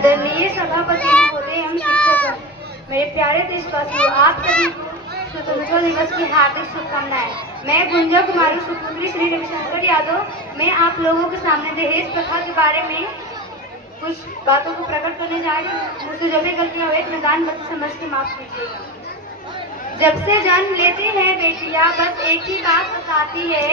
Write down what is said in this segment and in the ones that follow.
आदरणीय सभापति महोदय एवं शिक्षक, मेरे प्यारे देशवासियों, आप सभी को स्वतंत्रता दिवस की हार्दिक शुभकामनाएं। मैं गुंजा कुमारी सुपुत्री श्री रविशंकर यादव, मैं आप लोगों के सामने दहेज प्रथा के बारे में कुछ बातों को प्रकट करने जा रही हूँ। मुझसे जो भी गलतियाँ हुए मैदान मत समझ के माफ कीजिएगा। जब से जन्म लेती हैं बेटियां बस एक ही बात बताती है,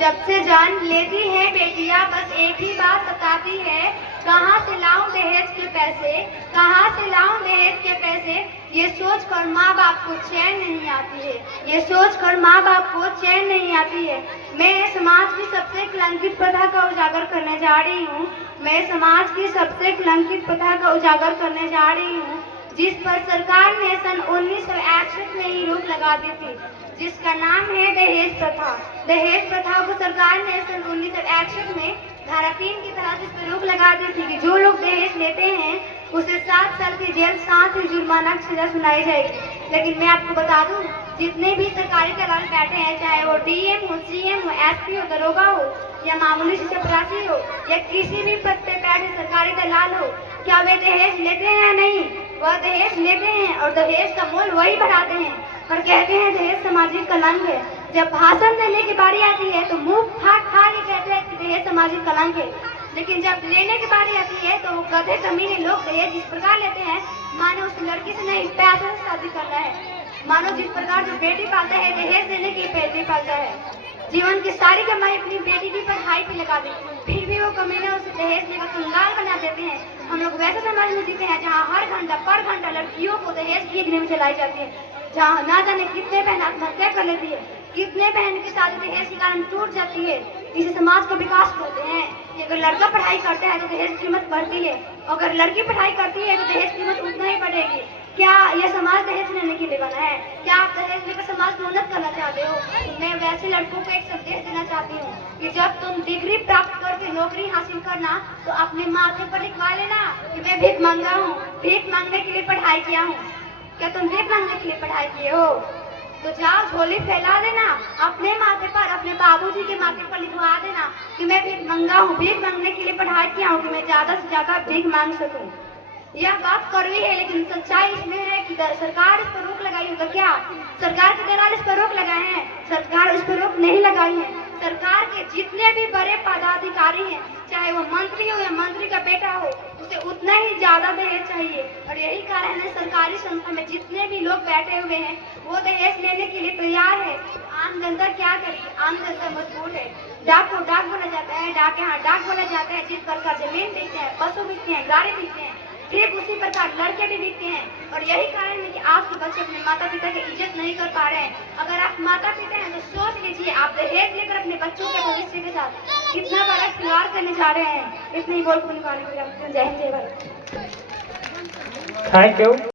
जब से जन्म लेती हैं बेटियां बस एक ही बात बताती है, कहाँ से लाऊं दहेज के पैसे, कहाँ से लाऊं दहेज के पैसे। ये सोच कर माँ बाप को चैन नहीं आती है, ये सोच कर माँ बाप को चैन नहीं आती है। मैं समाज की सबसे कलंकित प्रथा का उजागर करने जा रही हूँ, मैं समाज की सबसे कलंकित प्रथा का उजागर करने जा रही हूँ, जिस पर सरकार ने सन 1961 में ही रोक लगा दी थी, जिसका नाम है दहेज प्रथा। दहेज प्रथा को सरकार ने सन 1961 में धारा 3 की तरह इस पर रोक लगा दी थी कि जो लोग दहेज लेते हैं उसे 7 साल की जेल साथ ही जुर्माना की सजा सुनाई जाएगी। लेकिन मैं आपको बता दूं, जितने भी सरकारी दलाल बैठे हैं, चाहे वो डीएम हो, सीएम हो, एसपी हो, दरोगा हो या मामूली से चपरासी हो या किसी भी पद पे बैठे सरकारी दलाल हो, क्या वे दहेज लेते हैं या नहीं? वह दहेज लेते हैं और दहेज का मोल वही बढ़ाते हैं और कहते हैं दहेज सामाजिक कलंक है। जब भाषण देने की बारी आती है तो मुंह फाड़ फाड़ के कहते हैं कि दहेज सामाजिक कलंक है, लेकिन जब लेने की बारी आती है तो वो गधे कमीने लोग दहेज इस प्रकार लेते हैं मानो उस लड़की से नहीं पैसे से शादी करना है, मानो जिस प्रकार जो बेटी पालता है दहेज देने की बेटी पालता है। जीवन की सारी कमाई अपनी बेटी की पढ़ाई पे लगा दी, फिर भी वो कमीने उसे दहेज लेकर कंगाल बना देते हैं। हम लोग वैसे समाज में जीते हैं जहाँ हर घंटा पर घंटा लड़कियों को दहेज भेजने में चलाई जाती है, जहाँ ना जाने कितने बहन आत्महत्या कर लेती है, कितने बहन की शादी दहेज के कारण टूट जाती है। इसे समाज का विकास बोलते हैं। अगर लड़का पढ़ाई करता है तो दहेज की कीमत बढ़ती है, अगर लड़की पढ़ाई करती है तो दहेज की कीमत उतना ही बढ़ेगी। क्या यह समाज दहेज लेने के लिए बना है? क्या आप दहेज लेकर समाज को उन्नत करना चाहते हो? मैं वैसे लड़कों को एक संदेश देना चाहती हूँ कि जब तुम डिग्री प्राप्त करके नौकरी हासिल करना तो अपने माथे पर लिखवा लेना कि मैं भीख मांगा हूँ, भीख मांगने के लिए पढ़ाई किया हूँ। क्या तुम भीख मांगने के लिए पढ़ाई किए हो? तो जाओ झोली फैला देना, अपने माथे पर, अपने बाबूजी के माथे पर लिखवा देना कि मैं भीख मांगा हूँ, भीख मांगने के लिए पढ़ाई किया हूँ कि मैं ज्यादा से ज्यादा भीख मांग सकूँ। यह बात कड़वी है, लेकिन सच्चाई इसमें है कि सरकार इस पर रोक लगाई होगा। क्या सरकार के दलाल इस पर रोक लगाए हैं? सरकार इस पर रोक नहीं लगाई है। सरकार के जितने भी बड़े पदाधिकारी हैं, चाहे वो मंत्री हो या मंत्री का बेटा हो, उसे उतना ही ज्यादा दहेज चाहिए। और यही कारण है सरकारी संस्था में जितने भी लोग बैठे हुए हैं वो दहेज लेने के लिए तैयार है। आम जनता क्या करे? आम जनता मजबूर है। डाक को डाक बोला जाता है, डाक यहाँ डाक बोला जाता है, जिस प्रकार जमीन बिकते हैं, पशु बिकते हैं, गाड़ी बिकते हैं, ठीक उसी प्रकार लड़के भी बिकते हैं। और यही कारण है कि आज के बच्चे अपने माता पिता की इज्जत नहीं कर पा रहे हैं। अगर आप माता पिता हैं तो सोच लीजिए, आप दहेज लेकर अपने बच्चों के भविष्य के साथ कितना बड़ा खिलवाड़ करने जा रहे हैं। इतनी बोल जय हिंद, जय भारत। Thank you.